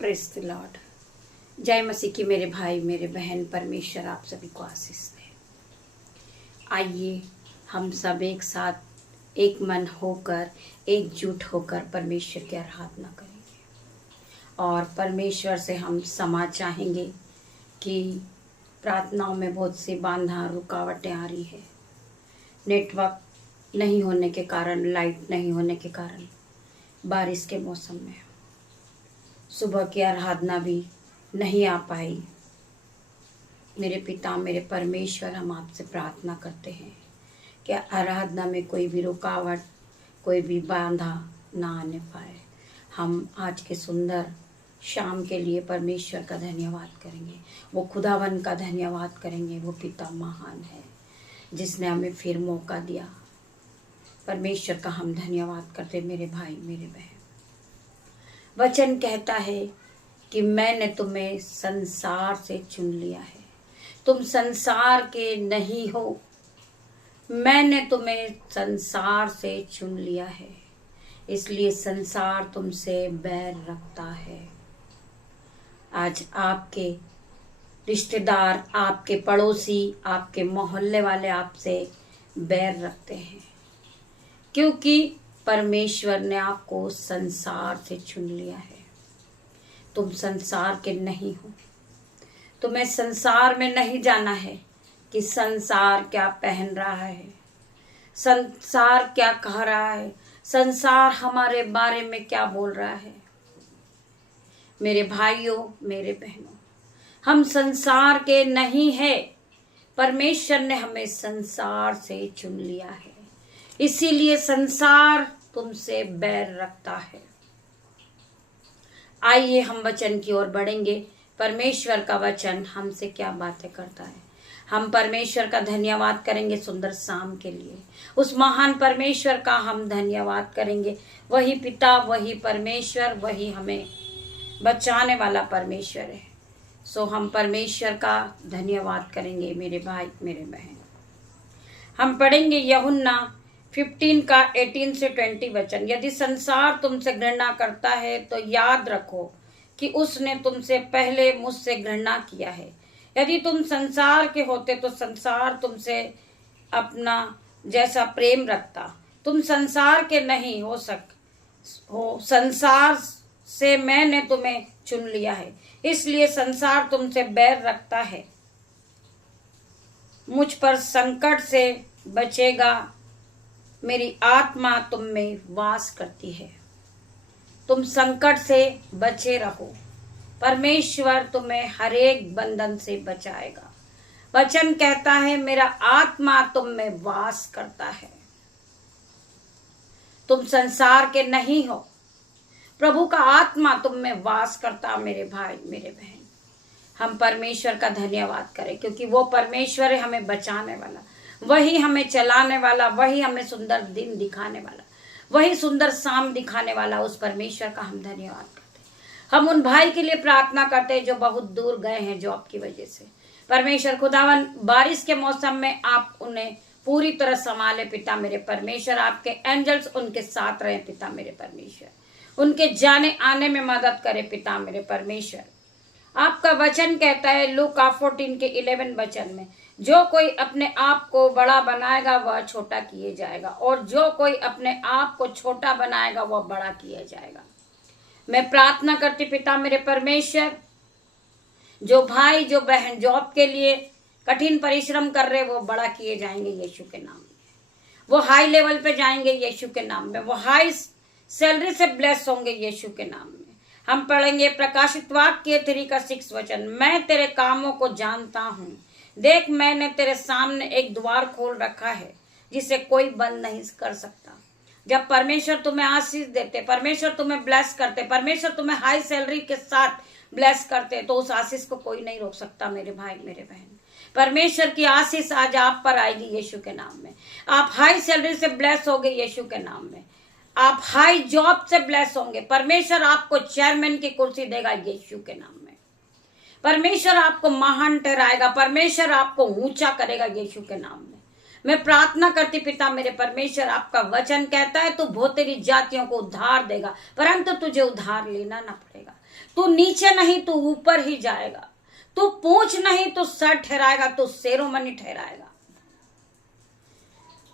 Praise the Lord. जय मसीह की मेरे भाई मेरे बहन, परमेश्वर आप सभी को आशीष दे। आइए हम सब एक साथ एक मन होकर एकजुट होकर परमेश्वर की आराधना करेंगे और परमेश्वर से हम क्षमा चाहेंगे कि प्रार्थनाओं में बहुत सी बाधा रुकावटें आ रही है। नेटवर्क नहीं होने के कारण, लाइट नहीं होने के कारण, बारिश के मौसम में सुबह की आराधना भी नहीं आ पाई। मेरे पिता मेरे परमेश्वर, हम आपसे प्रार्थना करते हैं कि आराधना में कोई भी रुकावट, कोई भी बाधा ना आने पाए। हम आज के सुंदर शाम के लिए परमेश्वर का धन्यवाद करेंगे। वो खुदावन का धन्यवाद करेंगे। वो पिता महान है जिसने हमें फिर मौका दिया। परमेश्वर का हम धन्यवाद करते मेरे भाई मेरे बहन। वचन कहता है कि मैंने तुम्हें संसार से चुन लिया है, तुम संसार के नहीं हो। मैंने तुम्हें संसार से चुन लिया है, इसलिए संसार तुमसे बैर रखता है। आज आपके रिश्तेदार, आपके पड़ोसी, आपके मोहल्ले वाले आपसे बैर रखते हैं, क्योंकि परमेश्वर ने आपको संसार से चुन लिया है। तुम संसार के नहीं हो। तुम्हें संसार में नहीं जाना है कि संसार क्या पहन रहा है, संसार क्या कह रहा है, संसार हमारे बारे में क्या बोल रहा है। मेरे भाइयों मेरे बहनों, हम संसार के नहीं है। परमेश्वर ने हमें संसार से चुन लिया है, इसीलिए संसार तुमसे बैर रखता है। आइए हम वचन की ओर बढ़ेंगे। परमेश्वर का वचन हमसे क्या बातें करता है। हम परमेश्वर का धन्यवाद करेंगे सुंदर शाम के लिए। उस महान परमेश्वर का हम धन्यवाद करेंगे। वही पिता, वही परमेश्वर, वही हमें बचाने वाला परमेश्वर है। सो हम परमेश्वर का धन्यवाद करेंगे मेरे भाई मेरे बहन। हम पढ़ेंगे यूहन्ना 15 का 18 से 20 वचन। यदि संसार तुमसे घृणा करता है तो याद रखो कि उसने तुमसे पहले मुझसे घृणा किया है। यदि तुम संसार के होते तो संसार तुमसे अपना जैसा प्रेम रखता। तुम संसार के नहीं हो संसार से मैंने तुम्हें चुन लिया है, इसलिए संसार तुमसे बैर रखता है। मुझ पर संकट से बचेगा, मेरी आत्मा तुम में वास करती है। तुम संकट से बचे रहो, परमेश्वर तुम्हें हर एक बंधन से बचाएगा। वचन कहता है मेरा आत्मा तुम में वास करता है। तुम संसार के नहीं हो, प्रभु का आत्मा तुम में वास करता। मेरे भाई मेरे बहन, हम परमेश्वर का धन्यवाद करें, क्योंकि वो परमेश्वर है हमें बचाने वाला, वही हमें चलाने वाला, वही हमें सुंदर दिन दिखाने वाला, वही सुंदर शाम दिखाने वाला। उस परमेश्वर का हम धन्यवाद करते हैं। हम उन भाई के लिए प्रार्थना करते हैं जो बहुत दूर गए हैं जॉब की वजह से। परमेश्वर खुदावन, बारिश के मौसम में आप उन्हें पूरी तरह संभाले पिता मेरे परमेश्वर। आपके एंजल्स उनके साथ रहे पिता मेरे परमेश्वर। उनके जाने आने में मदद करे पिता मेरे परमेश्वर। आपका वचन कहता है लूका 14 के 11 वचन में, जो कोई अपने आप को बड़ा बनाएगा वह छोटा किए जाएगा, और जो कोई अपने आप को छोटा बनाएगा वह बड़ा किया जाएगा। मैं प्रार्थना करती पिता मेरे परमेश्वर, जो भाई जो बहन जॉब के लिए कठिन परिश्रम कर रहे वो बड़ा किए जाएंगे यीशु के नाम में। वो हाई लेवल पे जाएंगे यीशु के नाम में। वो हाई सैलरी से ब्लेस होंगे यीशु के नाम में। हम पढ़ेंगे प्रकाशित वाक्य 3 का 6 वचन। मैं तेरे कामों को जानता हूँ, देख मैंने तेरे सामने एक द्वार खोल रखा है जिसे कोई बंद नहीं कर सकता। जब परमेश्वर तुम्हें आशीष देते, परमेश्वर तुम्हें ब्लेस करते, परमेश्वर तुम्हें हाई सैलरी के साथ ब्लेस करते, तो उस आशीष को कोई नहीं रोक सकता मेरे भाई मेरे बहन। परमेश्वर की आशीष आज आप पर आएगी यीशु के नाम में। आप हाई सैलरी से ब्लेस होगे यीशु के नाम में। आप हाई जॉब से ब्लेस होंगे। परमेश्वर आपको चेयरमैन की कुर्सी देगा यीशु के नाम में। परमेश्वर आपको महान ठहराएगा। परमेश्वर आपको ऊंचा करेगा यीशु के नाम में। मैं प्रार्थना करती पिता मेरे परमेश्वर, आपका वचन कहता है तू बहुतेरी जातियों को उद्धार देगा, परंतु तुझे उद्धार लेना ना पड़ेगा। तू नीचे नहीं तू ऊपर ही जाएगा, तू पूंछ नहीं तू सर ठहराएगा, तू शिरोमणि ठहराएगा।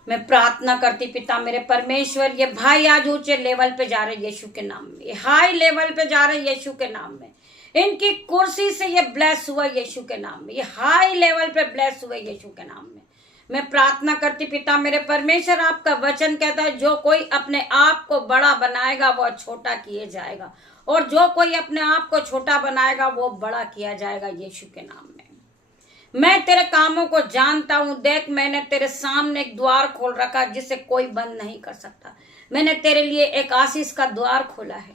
मैं प्रार्थना करती पिता मेरे परमेश्वर, ये भाई आज ऊंचे लेवल पे जा रहे यीशु के नाम में, ये हाई लेवल पे जा रहे यीशु के नाम में। इनकी कुर्सी से ये ब्लेस हुआ यीशु के नाम में, ये हाई लेवल पे ब्लेस हुए यीशु के नाम में। मैं प्रार्थना करती पिता मेरे परमेश्वर, आपका वचन कहता है जो कोई अपने आप को बड़ा बनाएगा वो छोटा किए जाएगा, और जो कोई अपने आप को छोटा बनाएगा वो बड़ा किया जाएगा यीशु के नाम में। मैं तेरे कामों को जानता हूं, देख मैंने तेरे सामने एक द्वार खोल रखा जिसे कोई बंद नहीं कर सकता। मैंने तेरे लिए एक आशीष का द्वार खोला है,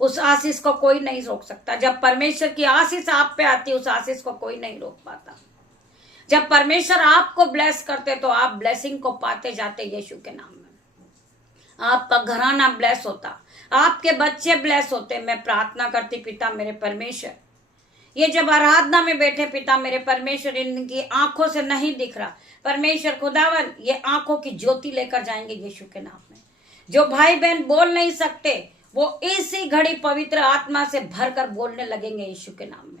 उस आशीष को कोई नहीं रोक सकता। जब परमेश्वर की आशीष आप पे आती है उस आशीष को कोई नहीं रोक पाता। जब परमेश्वर आपको ब्लेस करते तो आप ब्लेसिंग को पाते जाते यीशु के नाम में। आपका घराना ब्लेस होता, आपके बच्चे ब्लेस होते। मैं प्रार्थना करती पिता मेरे परमेश्वर, ये जब आराधना में बैठे पिता मेरे परमेश्वर, इनकी आंखों से नहीं दिख रहा परमेश्वर खुदावन, ये आंखों की ज्योति लेकर जाएंगे यीशु के नाम में। जो भाई बहन बोल नहीं सकते वो इसी घड़ी पवित्र आत्मा से भरकर बोलने लगेंगे यीशु के नाम में।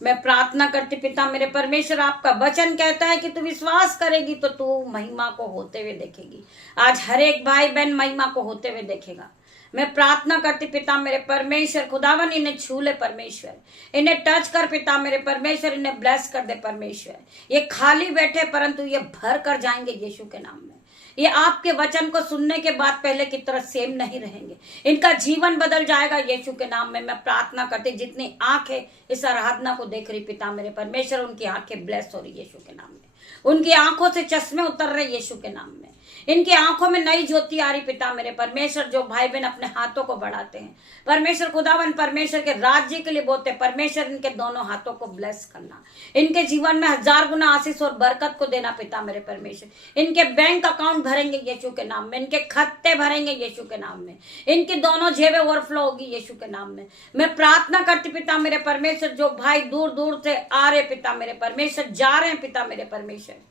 मैं प्रार्थना करती पिता मेरे परमेश्वर, आपका वचन कहता है कि तू विश्वास करेगी तो तू महिमा को होते हुए देखेगी। आज हर एक भाई बहन महिमा को होते हुए देखेगा। मैं प्रार्थना करती पिता मेरे परमेश्वर खुदावन, इन्हें छू ले परमेश्वर, इन्हें टच कर पिता मेरे परमेश्वर, इन्हें ब्लेस कर दे परमेश्वर। ये खाली बैठे परंतु ये भर कर जाएंगे यीशु के नाम में। ये आपके वचन को सुनने के बाद पहले की तरह सेम नहीं रहेंगे, इनका जीवन बदल जाएगा यीशु के नाम में। मैं प्रार्थना करती जितनी आंखें इस आराधना को देख रही पिता मेरे परमेश्वर, उनकी आंखें ब्लेस हो रही यीशु के नाम में। उनकी आंखों से चश्मे उतर रहे यीशु के नाम में। इनकी आंखों में नई ज्योति आ रही पिता मेरे परमेश्वर। जो भाई बहन अपने हाथों को बढ़ाते हैं परमेश्वर खुदावन, परमेश्वर के राज्य के लिए बोलते परमेश्वर, इनके दोनों हाथों को ब्लेस करना, इनके जीवन में 1000 गुना आशीष और बरकत को देना पिता मेरे परमेश्वर। इनके बैंक अकाउंट भरेंगे यीशु के नाम में, इनके खाते भरेंगे यीशु के नाम में, इनकी दोनों जेबें ओवरफ्लो होगी यीशु के नाम में। मैं प्रार्थना करती पिता मेरे परमेश्वर, जो भाई दूर दूर से आ रहे पिता मेरे परमेश्वर, जा रहे हैं पिता मेरे परमेश्वर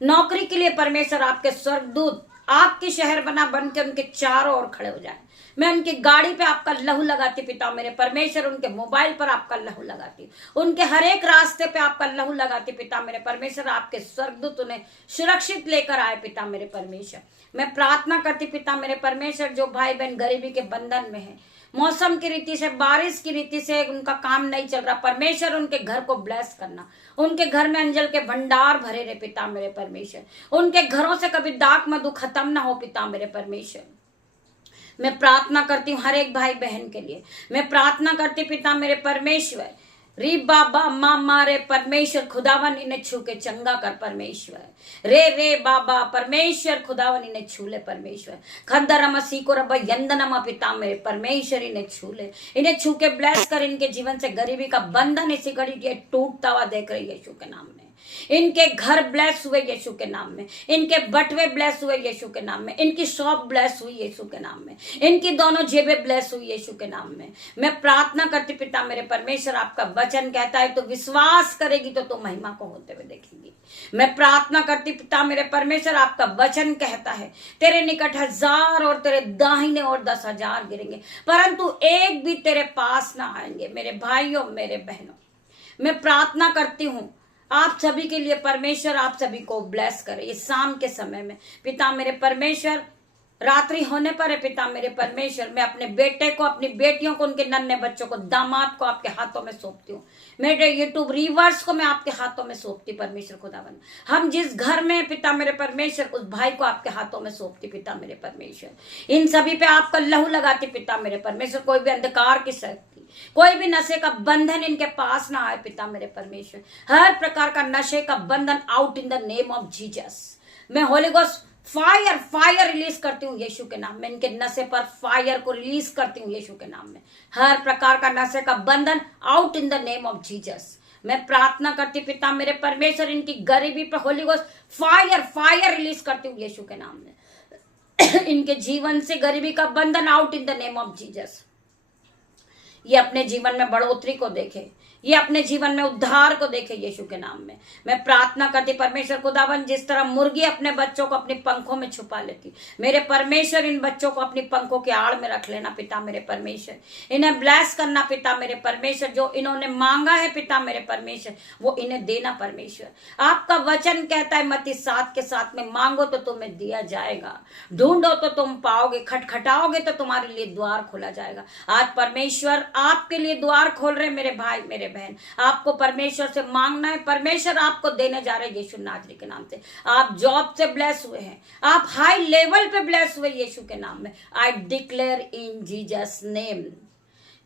नौकरी के लिए परमेश्वर, आपके स्वर्गदूत आग की शहर बन के उनके चारों ओर खड़े हो जाए। मैं उनकी गाड़ी पे आपका लहू लगाती पिता मेरे परमेश्वर, उनके मोबाइल पर आपका लहू लगाती, उनके हर एक रास्ते पे आपका लहू लगाती पिता मेरे परमेश्वर। आपके स्वर्गदूत उन्हें सुरक्षित लेकर आए पिता मेरे परमेश्वर। मैं प्रार्थना करती पिता मेरे परमेश्वर, जो भाई बहन गरीबी के बंधन में है, मौसम की रीति से, बारिश की रीति से उनका काम नहीं चल रहा परमेश्वर, उनके घर को ब्लेस करना, उनके घर में अंजल के भंडार भरे रहे पिता मेरे परमेश्वर। उनके घरों से कभी दाग मधु खत्म ना हो पिता मेरे परमेश्वर। मैं प्रार्थना करती हूँ हर एक भाई बहन के लिए। मैं प्रार्थना करती पिता मेरे परमेश्वर, री बाबा मामा रे परमेश्वर खुदावन, इन्हें छू के चंगा कर परमेश्वर। रे बाबा परमेश्वर खुदावन, इन्हें छू ले परमेश्वर। खंदरमा सीको रबा यंदनमा पिता मेरे परमेश्वर, इन्हें छू ले, इन्हें छू के ब्लेस कर। इनके जीवन से गरीबी का बंधन इसी घड़ी ये टूटता हुआ देख रही है यीशु के नाम में। इनके घर ब्लेस हुए यीशु के नाम में, इनके बटवे ब्लेस हुए यीशु के नाम में, इनकी शॉप ब्लेस हुई यीशु के नाम में, इनकी दोनों जेबें ब्लेस हुई यीशु के नाम में। मैं प्रार्थना करती पिता मेरे परमेश्वर, आपका वचन कहता है तो विश्वास करेगी तो तुम महिमा को होते हुए देखेंगी। मैं प्रार्थना करती पिता मेरे परमेश्वर, आपका वचन कहता है तेरे निकट 1000 और तेरे दाहिने और 10,000 गिरेंगे परंतु एक भी तेरे पास ना आएंगे। मेरे भाइयों मेरे बहनों, मैं प्रार्थना करती हूँ आप सभी के लिए परमेश्वर आप सभी को ब्लेस करे। इस शाम के समय में पिता मेरे परमेश्वर, रात्रि होने पर है पिता मेरे परमेश्वर, मैं अपने बेटे को, अपनी बेटियों को, उनके नन्हे बच्चों को, दामाद को आपके हाथों में सौंपती हूँ। मेरे यूट्यूब रीवर्स को मैं आपके हाथों में सौंपती परमेश्वर खुदावन। हम जिस घर में पिता मेरे परमेश्वर, उस भाई को आपके हाथों में सौंपती पिता मेरे परमेश्वर। इन सभी पे आपका लहू लगाती पिता मेरे परमेश्वर। कोई भी अंधकार की शक्ति, कोई भी नशे का बंधन इनके पास ना आए पिता मेरे परमेश्वर। हर प्रकार का नशे का बंधन out in the name of Jesus. मैं होली गोस्ट फायर रिलीज करती हूँ यीशु के नाम में। इनके नशे पर फायर को रिलीज करती हूँ यीशु के नाम में। हर प्रकार का नशे का बंधन out in the name of Jesus. मैं प्रार्थना करती पिता मेरे परमेश्वर, इनकी गरीबी पर होली गोस्ट फायर रिलीज करती हूँ यीशु के नाम में। इनके जीवन से गरीबी का बंधन out in the name of Jesus. ये अपने जीवन में बढ़ोतरी को देखे, ये अपने जीवन में उद्धार को देखे यीशु के नाम में। मैं प्रार्थना करती परमेश्वर खुदावन, जिस तरह मुर्गी अपने बच्चों को अपने पंखों में छुपा लेती, मेरे परमेश्वर इन बच्चों को अपनी पंखों के आड़ में रख लेना पिता मेरे परमेश्वर। इन्हें ब्लेस करना पिता मेरे परमेश्वर, जो इन्होंने मांगा है पिता मेरे परमेश्वर वो इन्हें देना परमेश्वर। आपका वचन कहता है मत्ती 7:7 में, मांगो तो तुम्हें दिया जाएगा, ढूंढो तो तुम पाओगे, खटखटाओगे तो तुम्हारे लिए द्वार खोला जाएगा। आज परमेश्वर आपके लिए द्वार खोल रहे मेरे भाई मेरे बहन। आपको परमेश्वर से मांगना है, परमेश्वर आपको देने जा रहे यीशु नाजरी के नाम से। आप जॉब से ब्लेस हुए हैं, आप हाई लेवल पे ब्लेस हुए यीशु के नाम में। I declare in Jesus name.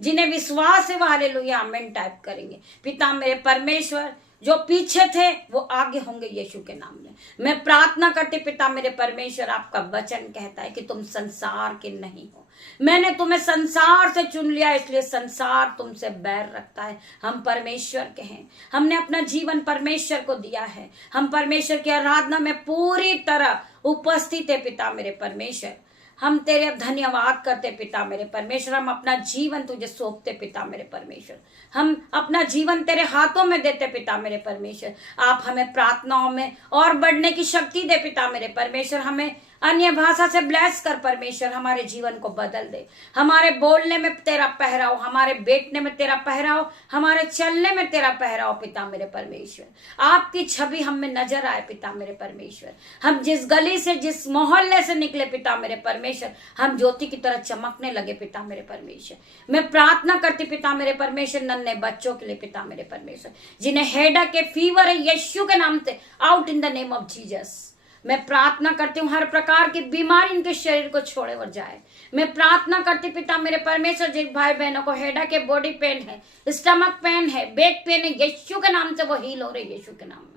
जिन्हें विश्वास है वो हालेलुया आमीन टाइप करेंगे। पिता मेरे परमेश्वर, जो पीछे थे वो आगे होंगे यीशु के नाम में। मैं प्रार्थना करती पिता मेरे परमेश्वर, आपका वचन कहता है कि तुम संसार के नहीं हो, मैंने तुम्हें संसार से चुन लिया, इसलिए संसार तुमसे बैर रखता है। हम परमेश्वर के हैं, हमने अपना जीवन परमेश्वर को दिया है, हम परमेश्वर की आराधना में पूरी तरह उपस्थित है पिता मेरे परमेश्वर। हम तेरे धन्यवाद करते पिता मेरे परमेश्वर, हम अपना जीवन तुझे सौंपते पिता मेरे परमेश्वर, हम अपना जीवन तेरे हाथों में देते पिता मेरे परमेश्वर। आप हमें प्रार्थनाओं में और बढ़ने की शक्ति दे पिता मेरे परमेश्वर, हमें अन्य भाषा से ब्लेस कर परमेश्वर, हमारे जीवन को बदल दे। हमारे बोलने में तेरा पहराव, हमारे बैठने में तेरा पहराव, हमारे चलने में तेरा पहराव पिता मेरे परमेश्वर। आपकी छवि हम में नजर आए पिता मेरे परमेश्वर। हम जिस गली से, जिस मोहल्ले से निकले पिता मेरे परमेश्वर, हम ज्योति की तरह चमकने लगे पिता मेरे परमेश्वर। मैं प्रार्थना करती पिता मेरे परमेश्वर नन्हे बच्चों के लिए पिता मेरे परमेश्वर, जिन्हें हेडा के फीवर है यीशु के नाम से, out in the name of Jesus. मैं प्रार्थना करती हूँ हर प्रकार की बीमारी इनके शरीर को छोड़े और जाए। मैं प्रार्थना करती पिता मेरे परमेश्वर, जिन भाई बहनों को हेडा के बॉडी पेन है, स्टमक पेन है, बैक पेन है, यीशु के नाम से वो हील हो रहे यीशु के नाम में।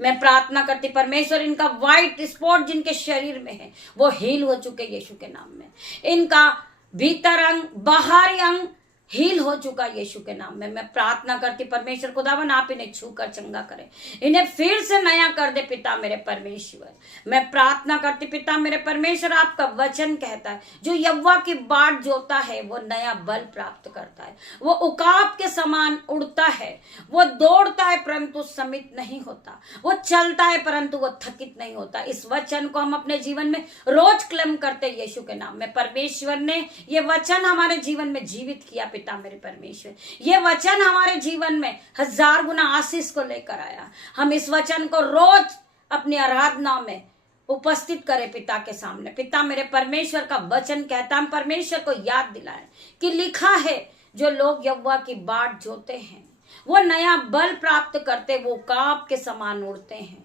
मैं प्रार्थना करती परमेश्वर, इनका व्हाइट स्पॉट जिनके शरीर में है वो हील हो चुके यीशु के नाम में। इनका भीतर अंग बाहरी अंग हील हो चुका यीशु के नाम में। मैं प्रार्थना करती परमेश्वर खुदावन, आप इन्हें छूकर चंगा करें, इन्हें फिर से नया कर दे पिता मेरे परमेश्वर। मैं प्रार्थना करती पिता मेरे परमेश्वर, आपका वचन कहता है जो यव्वा की बाट जोता है वो नया बल प्राप्त करता है, वो उकाब के समान उड़ता है, वो दौड़ता है परंतु समित नहीं होता, वो चलता है परंतु वो थकित नहीं होता। इस वचन को हम अपने जीवन में रोज क्लेम करते यीशु के नाम में। परमेश्वर ने ये वचन हमारे जीवन में जीवित किया पिता मेरे परमेश्वर। ये वचन हमारे जीवन में 1000 गुना आशीष को लेकर आया। हम इस वचन को रोज अपनी आराधना में उपस्थित करें पिता के सामने। पिता मेरे परमेश्वर का वचन कहता, हम परमेश्वर को याद दिलाएं कि लिखा है जो लोग यव्वा की बाट जोते हैं वो नया बल प्राप्त करते, वो काब के समान उड़ते हैं,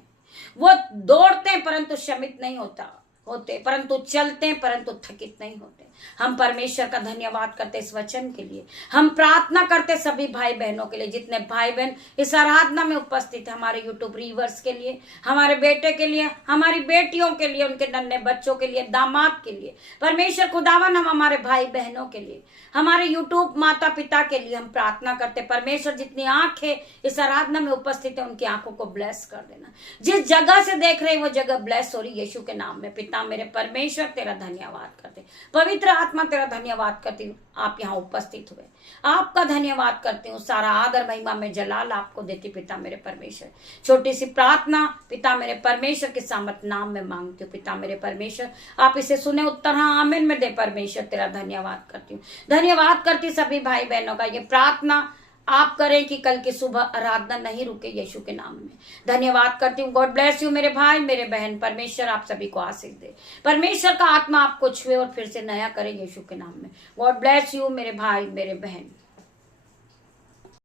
वो दौड़ते हैं परंतु शमित नहीं होते, परंतु चलते हैं परंतु थकित नहीं होते। हम परमेश्वर का धन्यवाद करते इस वचन के लिए। हम प्रार्थना करते सभी भाई बहनों के लिए, जितने भाई बहन इस आराधना में उपस्थित है, हमारे यूट्यूब रीवर्स के लिए, हमारे बेटे के लिए, हमारी बेटियों के लिए, उनके नन्हे बच्चों के लिए, दामाद के लिए। परमेश्वर खुदावन, हम हमारे भाई बहनों के लिए, हमारे यूट्यूब माता पिता के लिए हम प्रार्थना करते। परमेश्वर जितनी आंखें इस आराधना में उपस्थित है उनकी आंखों को ब्लेस कर देना। जिस जगह से देख रहे वो जगह ब्लेस हो रही यीशु के नाम में। पिता मेरे परमेश्वर तेरा धन्यवाद करते, पवित्र आत्मा तेरा धन्यवाद करती हूँ, आप यहाँ उपस्थित हुए, आपका धन्यवाद करती हूँ। सारा आदर महिमा में जलाल आपको देती पिता मेरे परमेश्वर। छोटी सी प्रार्थना पिता मेरे परमेश्वर के सामर्थ नाम में मांगती हूँ पिता मेरे परमेश्वर, आप इसे सुने उत्तर हाँ आमीन में दे। परमेश्वर तेरा धन्यवाद करती हूँ, धन्यवाद करती सभी भाई बहनों का। ये प्रार्थना आप करें कि कल की सुबह आराधना नहीं रुके यीशु के नाम में। धन्यवाद करती हूँ। गॉड ब्लेस यू मेरे भाई मेरे बहन। परमेश्वर आप सभी को आशीष दे, परमेश्वर का आत्मा आपको छुए और फिर से नया करे यीशु के नाम में। गॉड ब्लेस यू मेरे भाई मेरे बहन।